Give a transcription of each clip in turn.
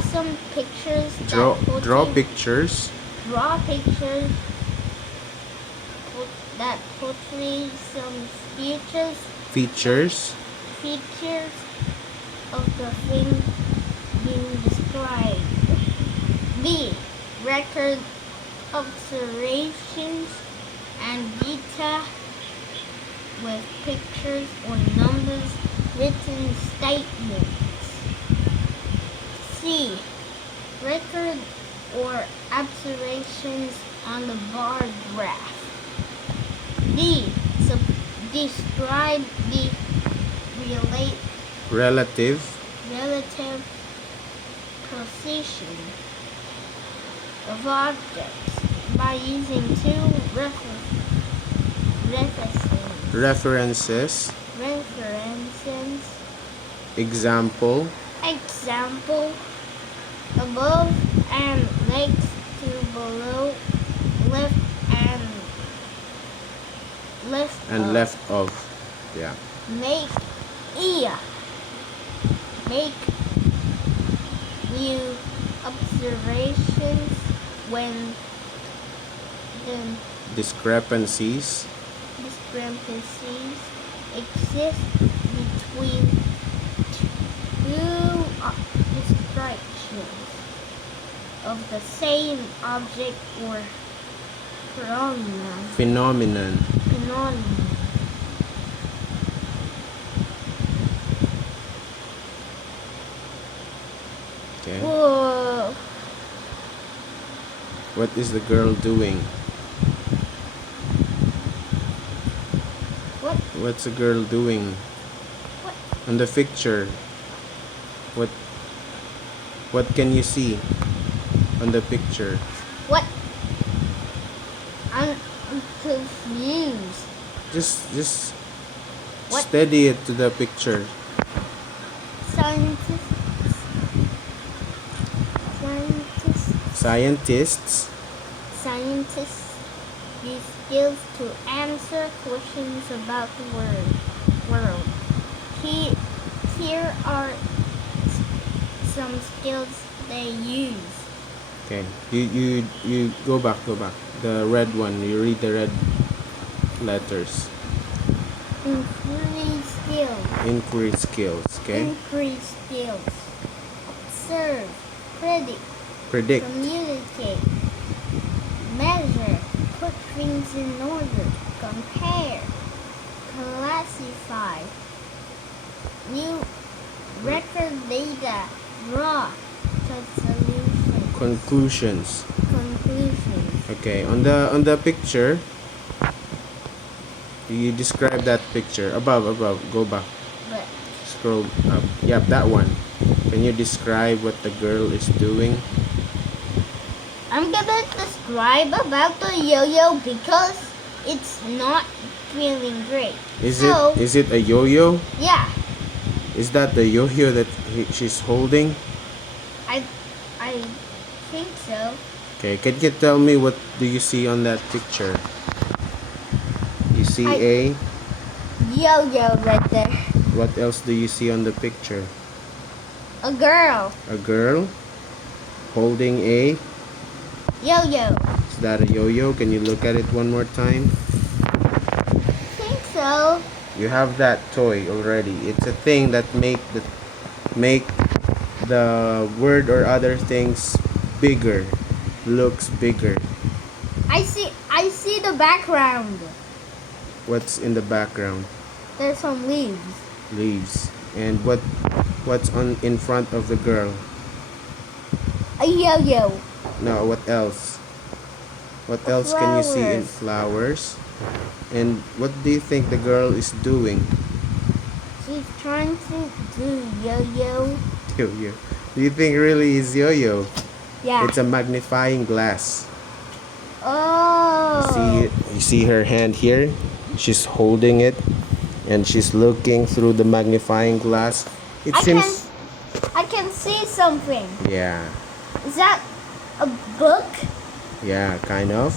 draw some pictures. Draw pictures. Draw pictures that portray some features of the thing being described. B. Record observations and data with pictures or numbers, written statements. C. Record or observations on the bar graph. D. Describe the relative position of objects by using two references. Example, above and next to below, left and left of. Yeah. Make new observations when the discrepancies exist between two descriptions of the same object or phenomenon. Okay. Whoa. What is the girl doing? What's the girl doing? What? On the picture. What can you see on the picture? What? I'm confused. Just What? steady it to the picture. Scientists use skills to answer questions about the world. Here are some skills they use. Okay. You go back. The red one. You read the red letters. Inquiry skills. Okay. Observe, Predict. communicate, measure, put things in order, compare, classify, new record data, draw, solutions. Conclusions. Okay. On the picture, you describe that picture. Above. Go back. But Scroll up. Yep, that one. Can you describe what the girl is doing? I'm gonna describe about the yo-yo because it's not feeling great. Is it a yo-yo? Yeah, Is that the yo-yo that she's holding? I think so. Okay, can you tell me what do you see on that picture? You see a Yo-yo right there. what else do you see on the picture? A girl. A girl holding a Yo-yo. is that a yo-yo? Can you look at it one more time? I think so. You have that toy already. It's a thing that make the word or other things bigger, looks bigger. I see the background. What's in the background? There's some leaves. Leaves. And what's on in front of the girl? A yo-yo. No, what else? What else can you see in flowers? And what do you think the girl is doing? She's trying to do yo-yo. Yo-yo. Do you think really is yo-yo? Yeah. It's a magnifying glass. Oh. You see her hand here? She's holding it and she's looking through the magnifying glass. I can see something. Yeah. Is that a book? Yeah, kind of.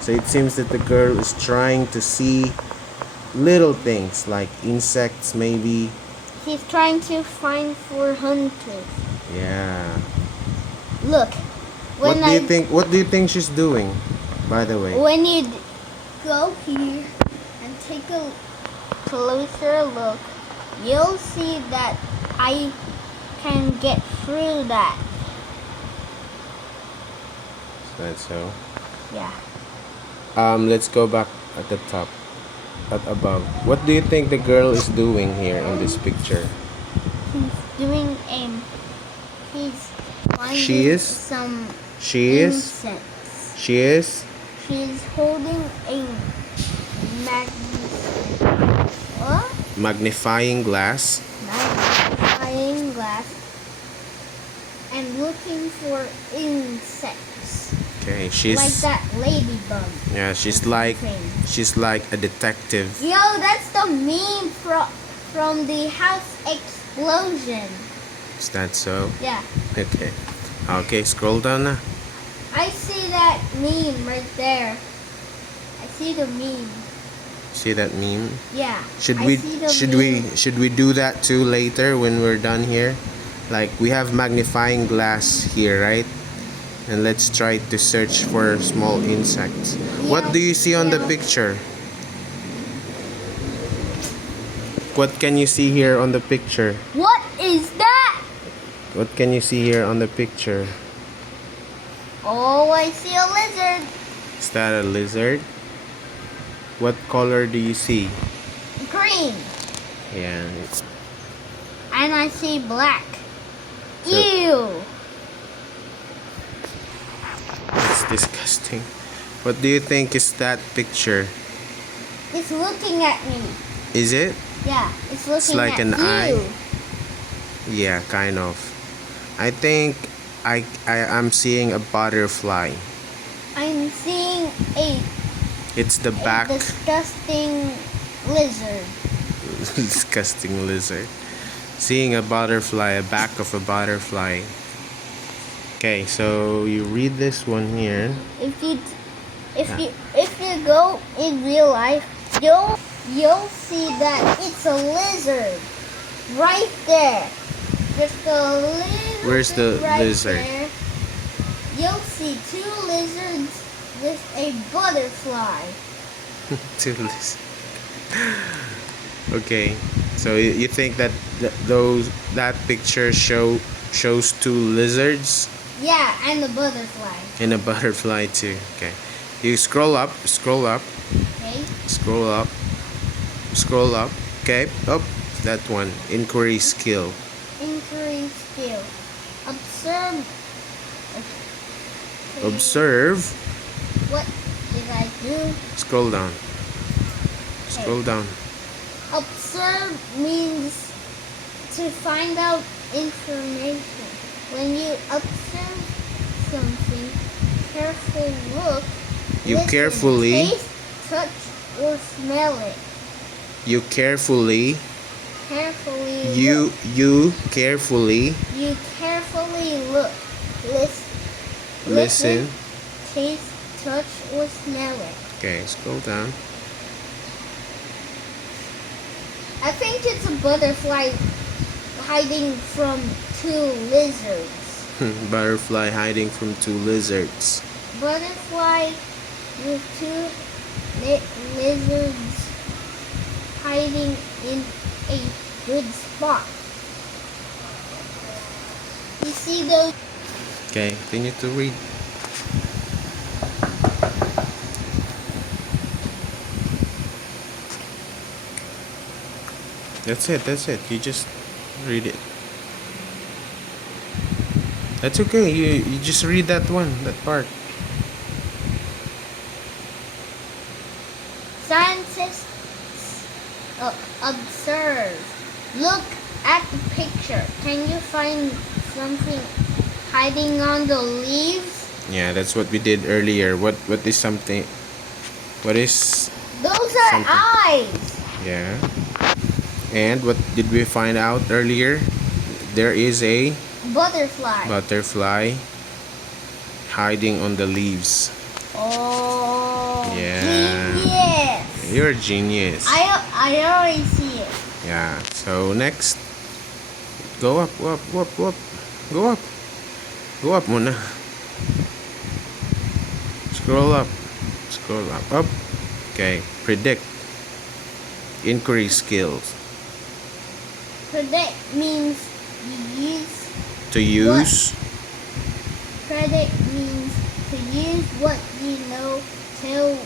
So it seems that the girl is trying to see little things like insects maybe. She's trying to find for hunters. Yeah. Look. What do you think she's doing, by the way? When you go here and take a closer look, you'll see that I can get through that. That's so. Yeah. Let's go back at the top, at above. What do you think the girl is doing here in this picture? He's doing he's finding She is? some She is. incense. She is. She's holding a what? Magnifying glass. Magnifying glass and looking for insects. Okay, she's Like that ladybug. yeah, she's or like something. a detective. Yo, that's the meme from the house explosion. Is that so? Yeah. Okay. Okay, scroll down now. I see that meme right there. I see the meme. See that meme? Yeah. Should I we see the meme. do that too later when we're done here? Like we have magnifying glass here, right? And let's try to search for small insects. What do you see on the Yeah. picture? What can you see here on the picture? What is that? What can you see here on the picture? Oh, I see a lizard. Is that a lizard? What color do you see? Green. Yeah. And I see black. So- Ew. It's disgusting. What do you think is that picture? It's looking at me. Is it? Yeah, it's looking like at an you. eye. Yeah, kind of. I think I'm seeing a butterfly. I'm seeing a It's the back. disgusting lizard. Disgusting lizard. Seeing a butterfly, a back of a butterfly. Okay, so you read this one here. If you go in real life, you'll see that it's a lizard right there. Just a little Where's bit the right lizard? there. You'll see two lizards with a butterfly. Two lizards. Okay, so you think that that picture shows two lizards Yeah, and the butterfly. and a butterfly too. Okay, you scroll up, Okay. scroll up. Okay, up that one. Inquiry skill. Inquiry skill. Observe. Okay. Observe. What did I do? Scroll down. Scroll down. Observe means to find out information. When you observe something, careful look. You listen, carefully- taste, touch, or smell it. You carefully. Carefully. You Look. carefully You carefully look. Listen. listen. Taste, touch, or smell it. Okay, scroll down. I think it's a butterfly hiding from two lizards. Butterfly hiding from two lizards. Butterfly with two lizards hiding in a good spot. You see those? Okay, continue to read. That's it. You just read it. That's okay. You just read that one, that part. Scientists observe. Look at the picture. Can you find something hiding on the leaves? Yeah, that's what we did earlier. What is something? What is Those are Something. eyes. yeah? And what did we find out earlier? There is a Butterfly. butterfly hiding on the leaves. Oh, Yeah. genius. You're a genius. I already see it. Yeah. So next, go up. Go up. Go up muna. Scroll up. Scroll up. Up. Okay. Predict. Increase skills. Predict means you use. To use. Predict means to use what you know till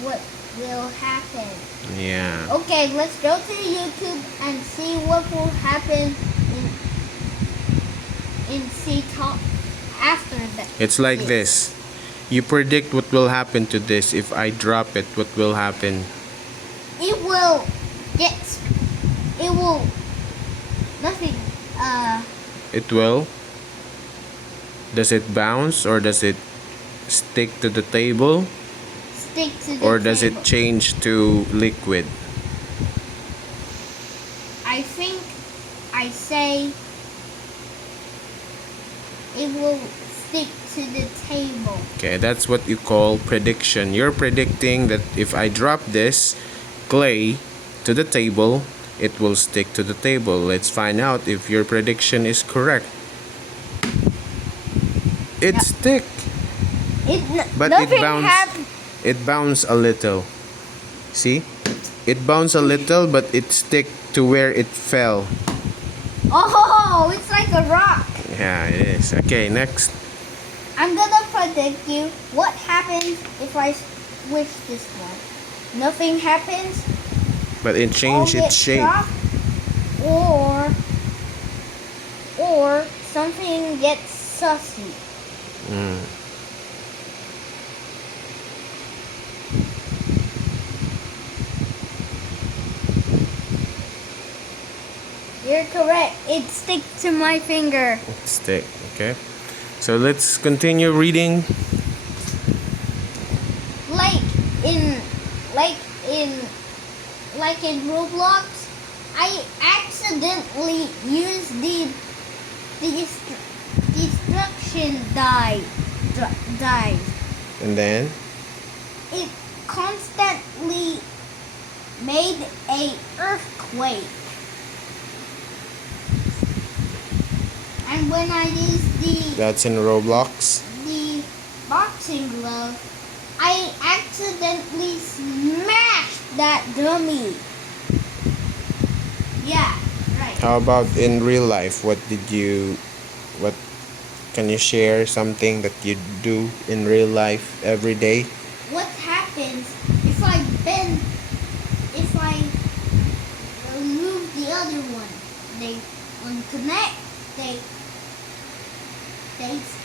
what will happen. Yeah. Okay, let's go to YouTube and see what will happen in C talk after that. It's like this. You predict what will happen to this. If I drop it, what will happen? It will get. It will. Nothing. It will. Does it bounce or does it stick to the table? Stick to the Or does table. it change to liquid? I think I say it will stick to the table. Okay, that's what you call prediction. You're predicting that if I drop this clay to the table, it will stick to the table. Let's find out if your prediction is correct. It Yeah. stick, but it Nothing bounced. happened. It bounced a little. See? It bounced a little, but it stick to where it fell. Oh, it's like a rock. Yeah, it is. Okay, next. I'm gonna predict you what happens if I switch this one. Nothing happens. But it changed All its get shape. dropped, or something gets sussy. Mm. You're correct. It sticks to my finger. Stick. Okay. So let's continue reading. Like in, like in, like in Roblox, I accidentally used the destruction dive. And then It constantly made a earthquake. And when I used that's in Roblox. the boxing glove, I accidentally smashed that dummy. Yeah, right. How about in real life? What can you share something that you do in real life every day? What happens if if I remove the other one? They unconnect, they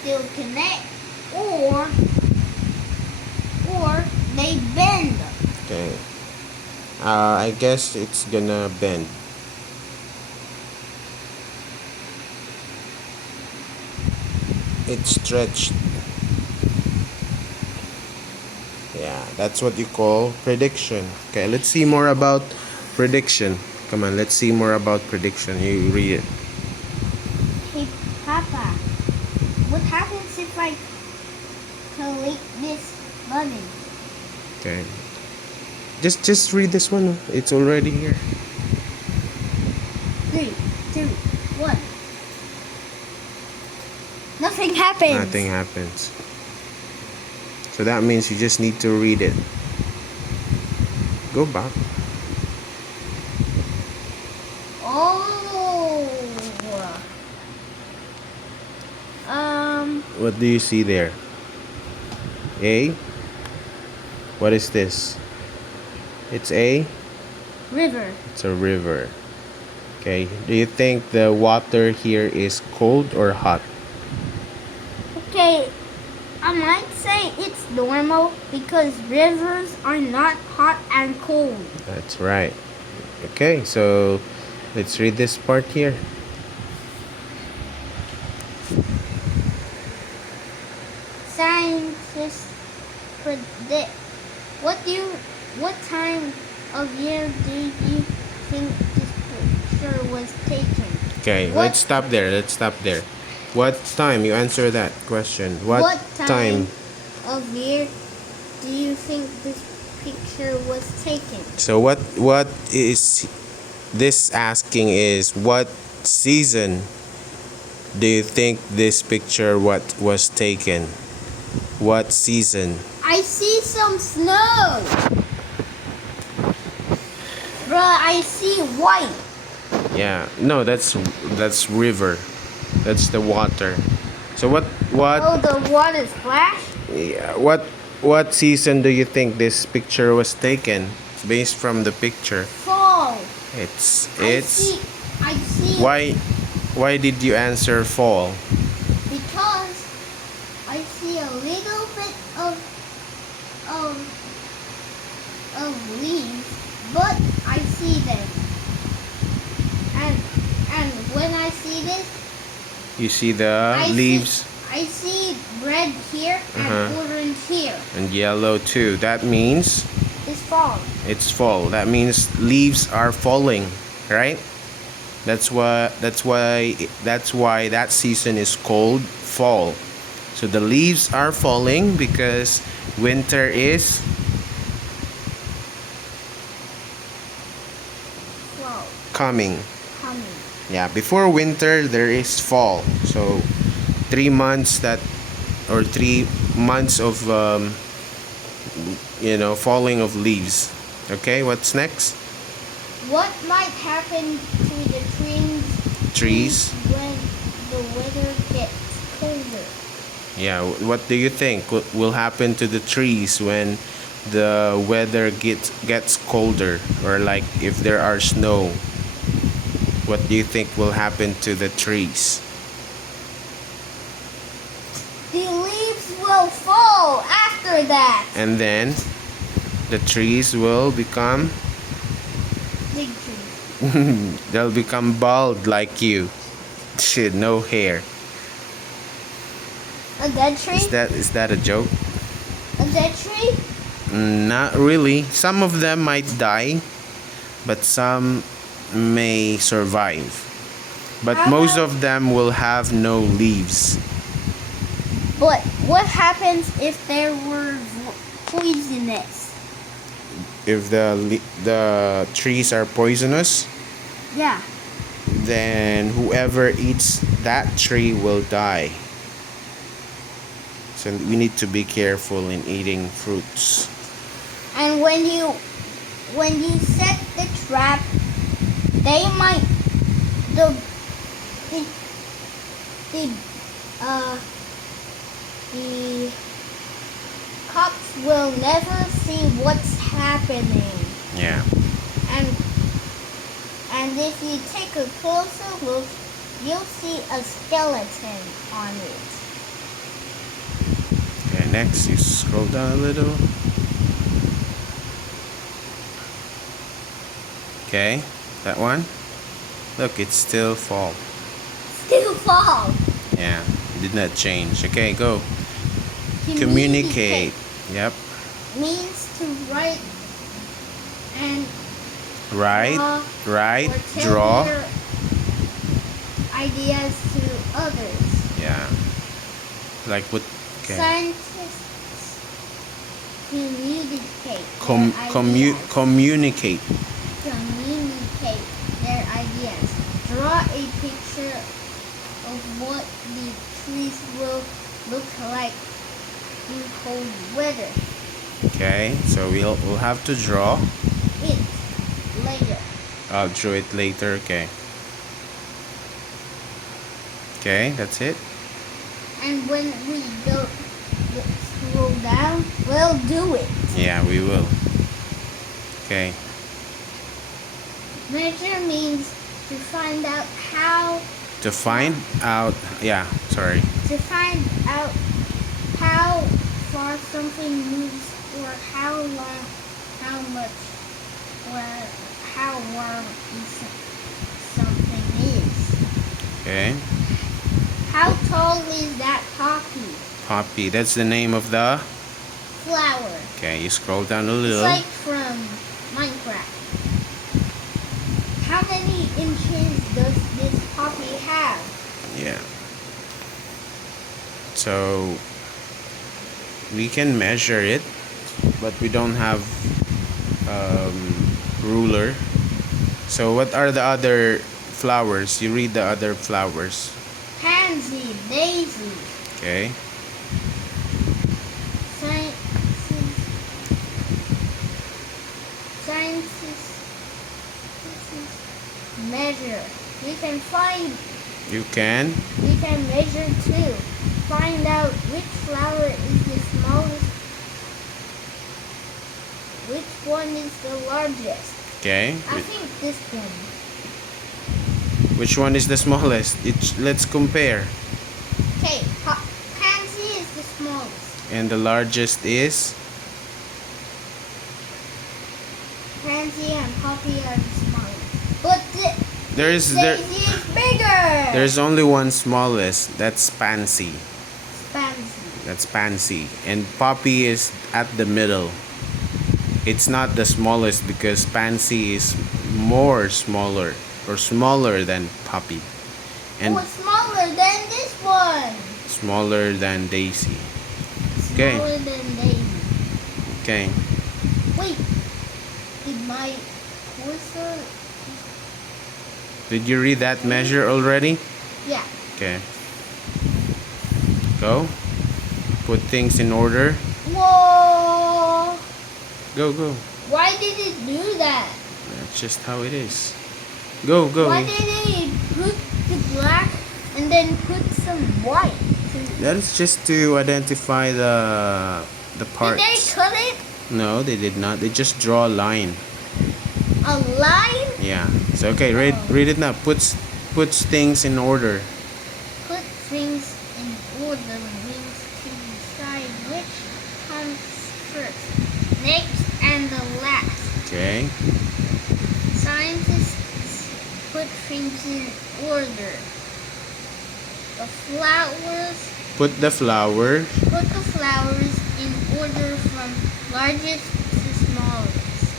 still connect, or they bend. Okay. I guess it's gonna bend. It's stretched. Yeah, that's what you call prediction. Okay, let's see more about prediction. Come on, let's see more about prediction. You read it. Hey, Papa, what happens if I click this button? Okay. Just read this one. It's already here. 3, 2, 1. Nothing happens. Nothing happens. So that means you just need to read it. Go back. Oh. What do you see there? A? What is this? It's a? River. It's a river. Okay. Do you think the water here is cold or hot? Okay, I might say it's normal because rivers are not hot and cold. That's right. Okay, so let's read this part here. Scientists predict. What time of year do you think this picture was taken? Okay, What- let's stop there. Let's stop there. What time? You answer that question. What time? of year do you think this picture was taken? So what is this asking is what season do you think this picture what was taken? What season? I see some snow. Bruh, I see white. Yeah, no, that's river. That's the water. So what Oh, the water splash? yeah, what season do you think this picture was taken based from the picture? Fall. It's I see. why did you answer fall? Because I see a little bit of of leaves, but I see them. And when I see this, You see the leaves I see red here and orange here. and yellow too. That means It's fall. it's fall. That means leaves are falling, right? That's why that season is called fall. So the leaves are falling because winter is Fall coming. coming. Yeah, before winter there is fall. So 3 months or 3 months of falling of leaves. Okay, what's next? What might happen to the Trees. when the weather gets colder? Yeah, what do you think will happen to the trees when the weather gets colder, or like if there are snow? What do you think will happen to the trees? The leaves will fall after that. And then the trees will become Big tree. they'll become bald like you. Shit, no hair. A dead tree? Is that a joke? A dead tree? Not really. Some of them might die, but some may survive. But How most about- of them will have no leaves. But what happens if there were poisonous? If the trees are poisonous, Yeah. then whoever eats that tree will die. So we need to be careful in eating fruits. And when you set the trap, they might the the cops will never see what's happening. Yeah. And if you take a closer look, you'll see a skeleton on it. Okay, next you scroll down a little. Okay, that one. Look, it's still fall. Still fall. Yeah, did not change. Okay, go. Communicate. Yep. Means to write and Write, or tell draw. your ideas to others. Yeah. Like what? Okay. Scientists communicate their ideas. Communicate. Communicate their ideas. Draw a picture of what the trees will look like in cold weather. Okay, so we'll have to draw. It later. I'll draw it later. Okay. Okay, that's it. And when we go scroll down, we'll do it. Yeah, we will. Okay. Measure means to find out how To find out. Yeah. Sorry. to find out how far something moves or how long, how much, or how warm something is. Okay. How tall is that poppy? Poppy. That's the name of the. Flower. Okay, you scroll down a It's little. like from Minecraft. How many inches does this poppy have? Yeah. So we can measure it, but we don't have ruler. So what are the other flowers? You read the other flowers. Pansies. pansy, daisy, Okay. sciences, measure. You can find, You can. you can measure too. Find out which flower is the smallest, which one is the largest. Okay. I think this one. Which one is the smallest? Let's compare. Okay, pansy is the smallest. And the largest is? Pansy and poppy are the smallest. But There's daisy is bigger. There's only one smallest. That's pansy. Pansy. That's pansy. And poppy is at the middle. It's not the smallest because pansy is smaller or smaller than poppy. And Smaller than this one. smaller than daisy. Okay. Smaller than daisy. Okay. Wait. Did my cursor? Did you read that measure already? Yeah. Okay. Go. Put things in order. Whoa. Go. Why did it do that? That's just how it is. Go. Why did it put the black and then put some white? That is just to identify the Did parts. they cut it? No, they did not. They just draw a line. A line? Yeah. So okay, read it now. Puts things in order. Put things in order means to decide which comes first, next, and the last. Okay. Scientists put things in order. The flowers Put the flowers. put the flowers in order from largest to smallest.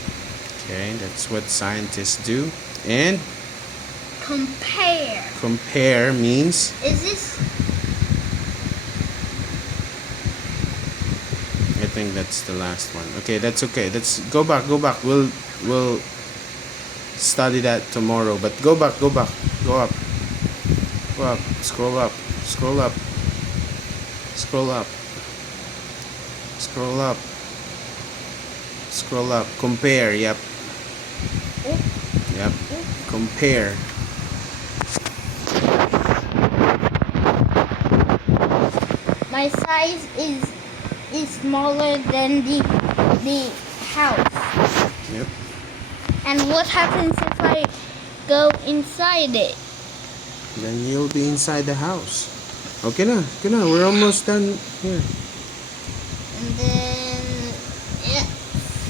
Okay, that's what scientists do. And Compare. compare means Is this? I think that's the last one. Okay, that's okay. Let's go back. We'll study that tomorrow. But go back. Go up. Scroll up. Scroll up. Compare. Yep. Oh, Yep. Compare. my size is smaller than the house. Yep. And what happens if I go inside it? Then you'll be inside the house. Okay na. We're almost done here. And then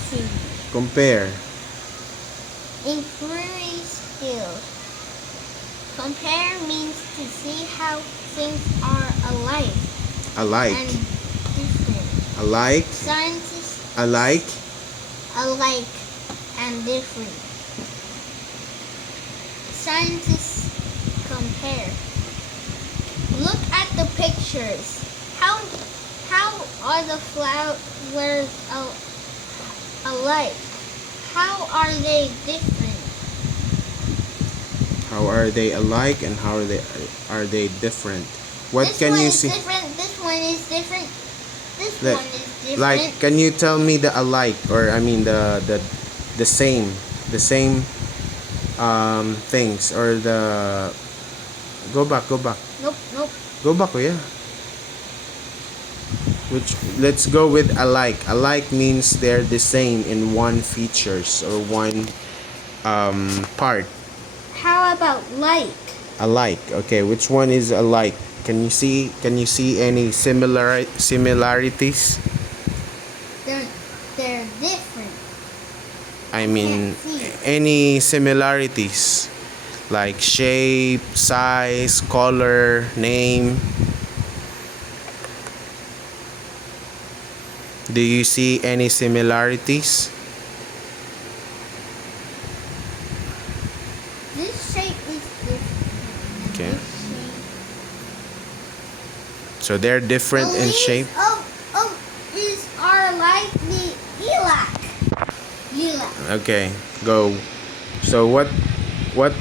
see. Compare. Inquiry skill. Compare means to see how things are alike Alike. and different. Alike. Scientists Alike. alike and different. Scientists compare. Look at the pictures. How are the flowers alike? How are they different? How are they alike and how are they different? What This can one you is see? different. This one is different. This Like- one is different. Like, can you tell me the alike, or I mean the same things, or the go back. Nope. Go back, yeah. Let's go with alike. Alike means they're the same in one features or one part. How about like? Alike. Okay, which one is alike? Can you see any similarities? They're different. I mean, Can't see. any similarities like shape, size, color, name. Do you see any similarities? This shape is different. Okay. This shape. So they're different The in leaves shape. are like the lilac. Okay, go. So what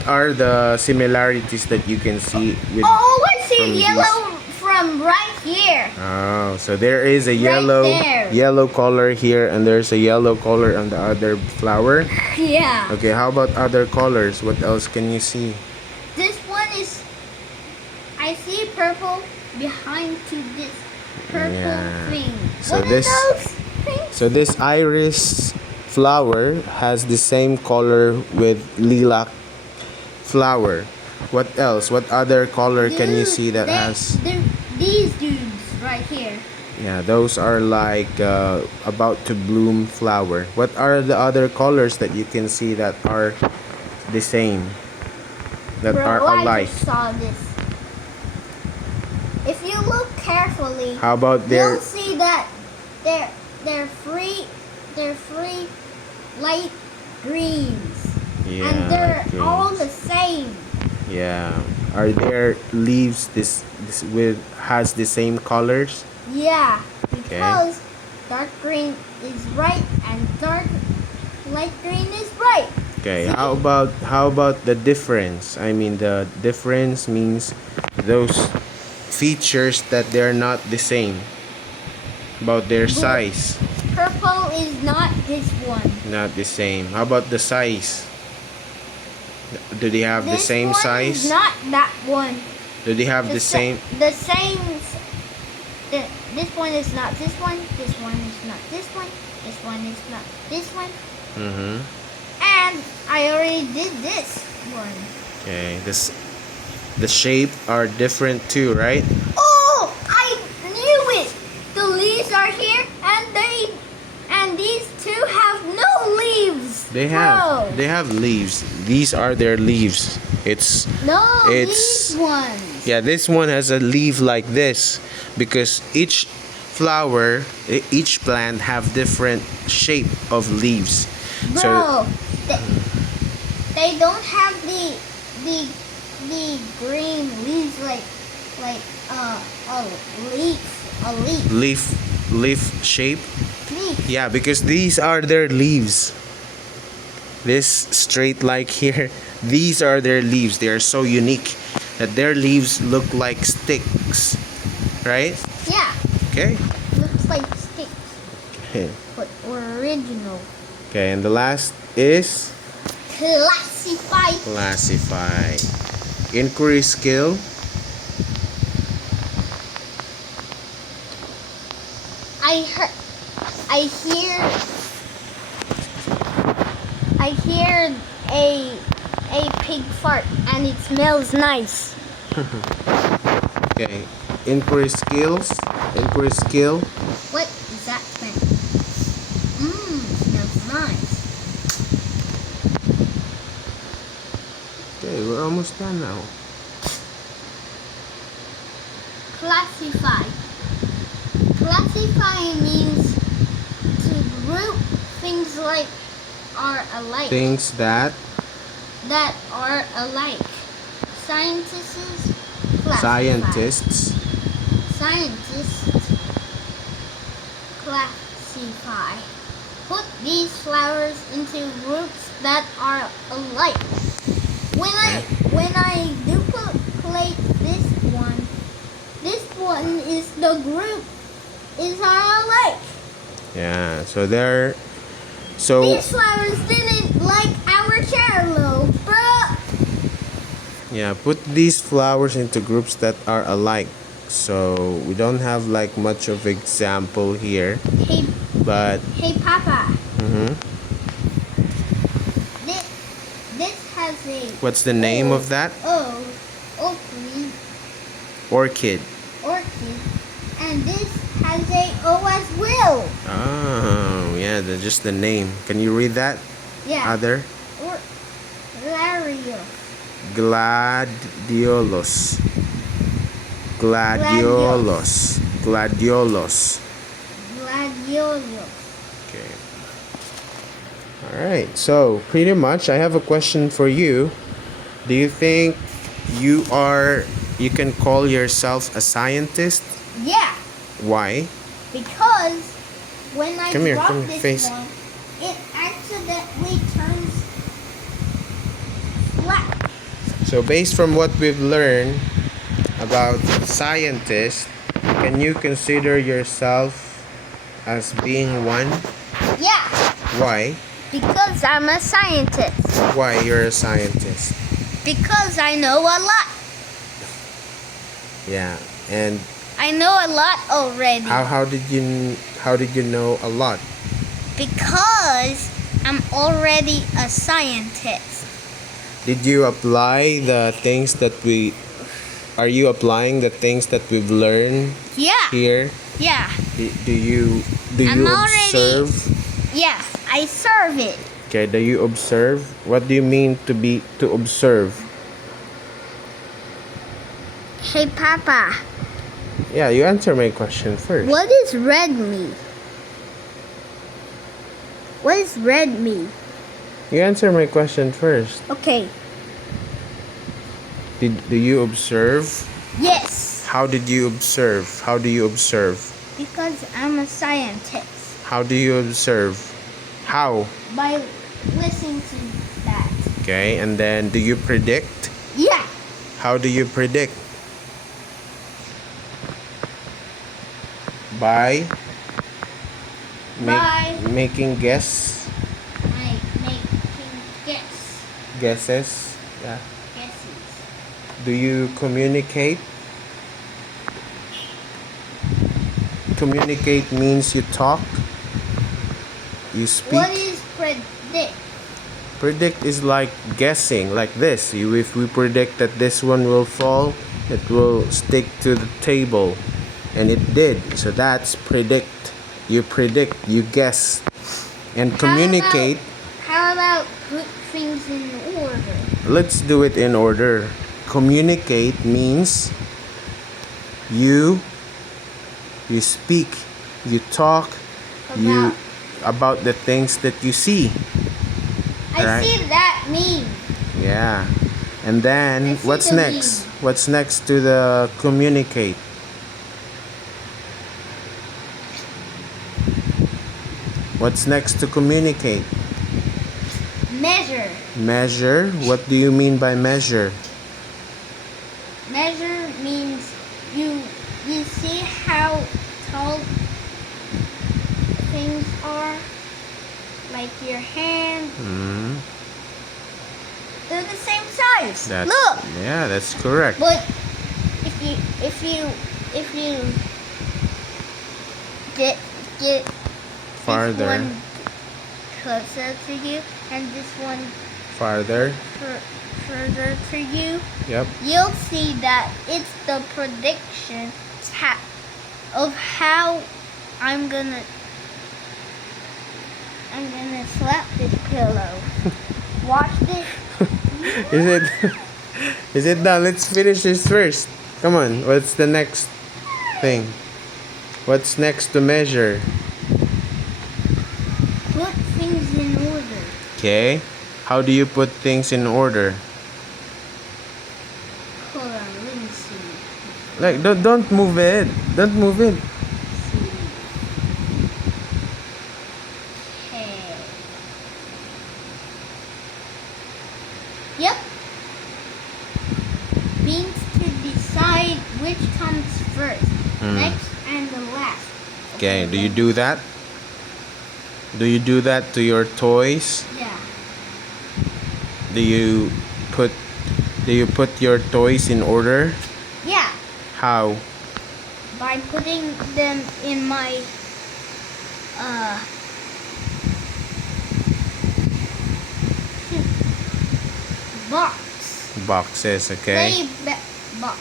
are the similarities that you can see with Oh, I see from yellow from right here. Oh, so there is a yellow there. yellow color here, and there's a yellow color on the other flower. Yeah. Okay, how about other colors? What else can you see? This one is. I see purple behind to this purple Yeah. thing. So what this- are those things? So this iris flower has the same color with lilac flower. What else? What other color can you see that has? These dudes right here. Yeah, those are like about to bloom flower. What are the other colors that you can see that are the same? That Bro, are I alike? just saw this. If you look carefully, How about their? you'll see that they're free light greens. Yeah, And they're like all greens. the same. Yeah. Are their leaves this with has the same colors? Yeah, because dark green is right and light green is right. Okay. See? How about the difference? I mean, the difference means those features that they're not the same. About their size, Purple is not this one. not the same. How about the size? Do they have the This same one size? is not that one. Do they have the same? The same. This one is not this one. This one is not this one. This one is not this one. Mm-hmm. And I already did this one. Okay. The shape are different too, right? Oh, I knew it. The leaves are here, and these two have no leaves. They Bro. have leaves. These are their leaves. It's These ones. yeah, this one has a leaf like this because each flower, each plant have different shape of leaves. Bro, they don't have the green leaves like a Leaf shape. leaf. Yeah, because these are their leaves. This straight like here, these are their leaves. They are so unique that their leaves look like sticks, right? Yeah, Okay. looks like sticks, Okay. but original. Okay, and the last is Classify. classify. Inquiry skill. I hear a pig fart and it smells nice. Okay. Inquiry skills. Inquiry skill. What does that smell? Smells nice. Okay, we're almost done now. Classify. Classify means to group things like are alike. Things that That are alike. Scientists classify. scientists Scientists classify. Put these flowers into groups that are alike. When I duplicate this one is the group is all alike. yeah, so they're so These flowers didn't like our Charlo, bro. yeah, put these flowers into groups that are alike. So we don't have like much of example here, Hey, but hey, Papa. mhm. This has a What's the name of that? orchid, Orchid. and this has a O as well. Oh, yeah, just the name. Can you read that? Yeah. Other Or Larios. Gladiolos. Gladiolos. Gladiolos. Gladiolus. Okay. All right. So, pretty much I have a question for you. Do you think you can call yourself a scientist? Yeah, Why? because when I Come here, drop come here, this face. one, it accidentally turns flat. So based from what we've learned, about scientists, can you consider yourself as being one? Yeah, Why? because I'm a scientist. Why you're a scientist? Because I know a lot. Yeah. And I know a lot already. how did you know a lot? Because I'm already a scientist. Did you apply the things that are you applying the things that we've learned Yeah. here? Yeah. Do you I'm already- observe? Yeah. I serve it. Okay, do you observe? What do you mean to observe? Hey, Papa. Yeah, you answer my question first. What does red mean? What does red mean? You answer my question first. Okay. Do you observe? Yes. How did you observe? How do you observe? Because I'm a scientist. How do you observe? How? By listening to that. Okay, and then do you predict? Yeah. How do you predict? By By making guesses. making Guesses. Yeah. guesses. Do you communicate? Communicate means you talk. You speak. What is predict? Predict is like guessing, like this. If we predict that this one will fall, it will stick to the table. And it did. So that's predict. You predict, you guess. And communicate. How about put things in order? Let's do it in order. Communicate means you speak, you talk, you about the things that you see. I Right. see that meme. Yeah. And then I see what's the next? What's next to the communicate? What's next to communicate? Measure. Measure. What do you mean by measure? Measure means you see how tall things are, like your hand. Mm, They're the same size. that's, Look. yeah, that's correct. But if you get Farther. this one closer to you and this one Farther. further to you, Yep. you'll see that it's the prediction of how I'm gonna slap this pillow. Watch this. Is it is it done? Let's finish this first. Come on. What's the next thing? What's next to measure? Put things in order. Okay. How do you put things in order? Hold on, let me see. Like don't move it. Don't move it. Okay. Yep. Means to decide which comes first, next, and the last. Okay, do you do that? Do you do that to your toys? Yeah. Do you put your toys in order? Yeah. How? By putting them in my box. Boxes, okay. Box.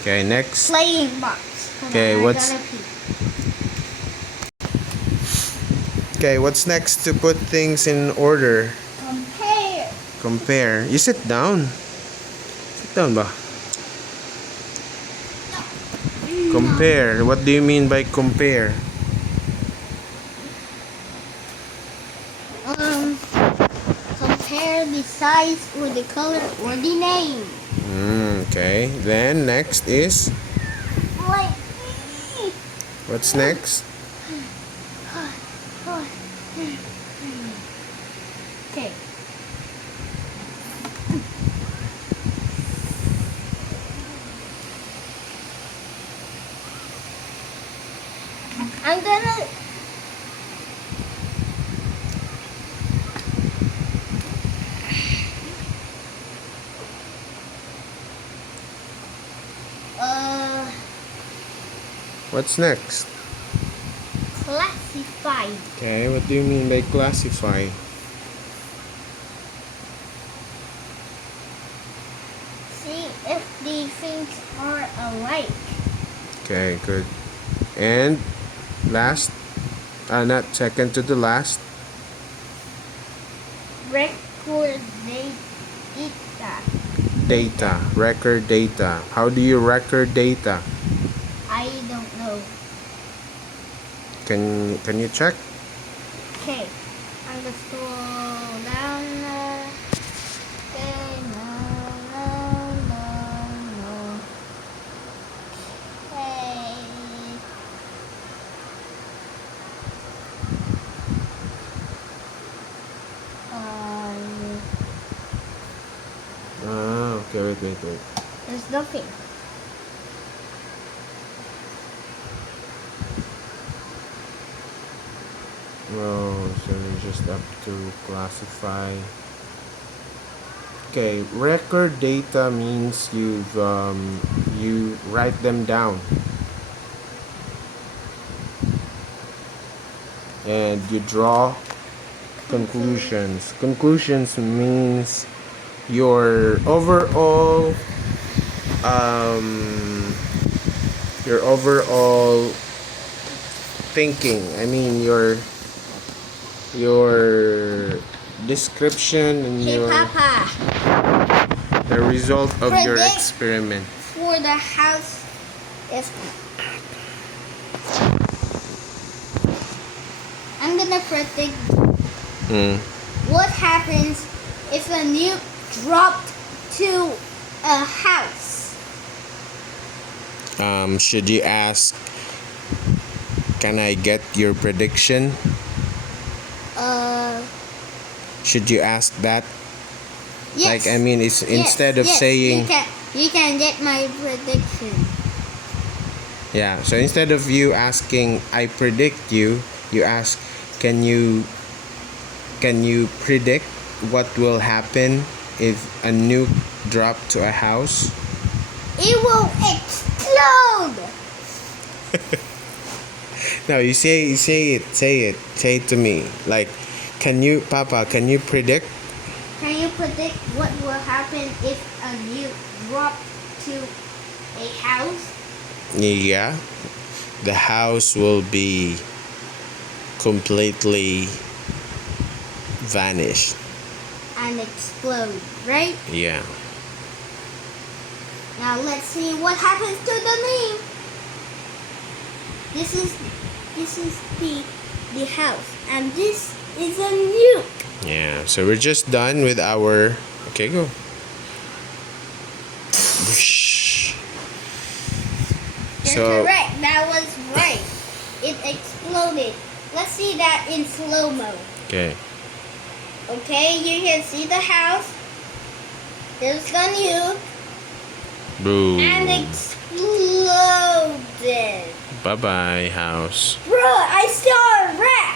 Okay, next. Playing box. Hold Okay, on, I what's- gotta pee. Okay, what's next to put things in order? Compare. Compare. You sit down. Sit down ba? Compare. What do you mean by compare? Compare the size or the color or the name. Okay. Then next is Like what's next? Okay. What's next? Classify. Okay, what do you mean by classify? See if the things are alike. Okay, good. And last, not second to the last. Record data. Data, record data. How do you record data? I don't know. Can you check? Okay, I'm gonna scroll down. Okay, no. Okay. Okay, wait. There's nothing. Oh, so you're just up to classify. Okay, record data means you write them down and you draw conclusions. Conclusions means your overall thinking. I mean your description and Hey, Papa. the result of your Predict. experiment. For the house, if I'm gonna predict what happens if a nuke dropped to a house. Should you ask, can I get your prediction? Should you ask that? Yes. Like, I mean, it's instead of yes, saying, you can get my prediction. yeah, so instead of you asking, I predict you, you ask, can you predict what will happen if a nuke dropped to a house? It will explode. No, you say it to me. Like, Papa, can you predict? Can you predict what will happen if a nuke dropped to a house? Yeah, the house will be completely vanished. And explode, right? Yeah. Now let's see what happens to the meme. This is the house, and this is a nuke. Yeah, so we're just done with our... Okay, go. Whoosh. You're So, correct. That was right. It exploded. Let's see that in slow-mo. okay. Okay, you can see the house. There's the nuke. Boom. And exploded. Bye-bye, house. Bro, I saw a rat.